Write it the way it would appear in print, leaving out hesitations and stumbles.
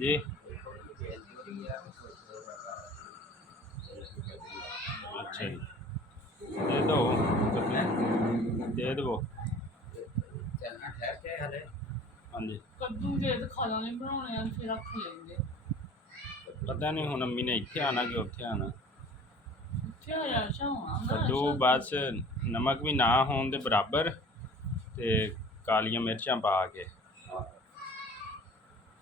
जी अच्छा जी दे दो दे दो हाँ जी ਕੱਦੂ ਜੇ ਤਾਂ ਖਾ ਲਾਂਗੇ ਬਣਾਉਣੇ ਆ ਫਿਰ ਰੱਖ ਲੈਂਦੇ पता नहीं हुण अम्मी ने इत्थे आना कि उत्थे आना ਇੱਥੇ ਆ ਜਾ ਸ਼ਾਉਣਾ कद्दू बस नमक भी ना होने दे बराबर ते कालियां मिर्चां पा के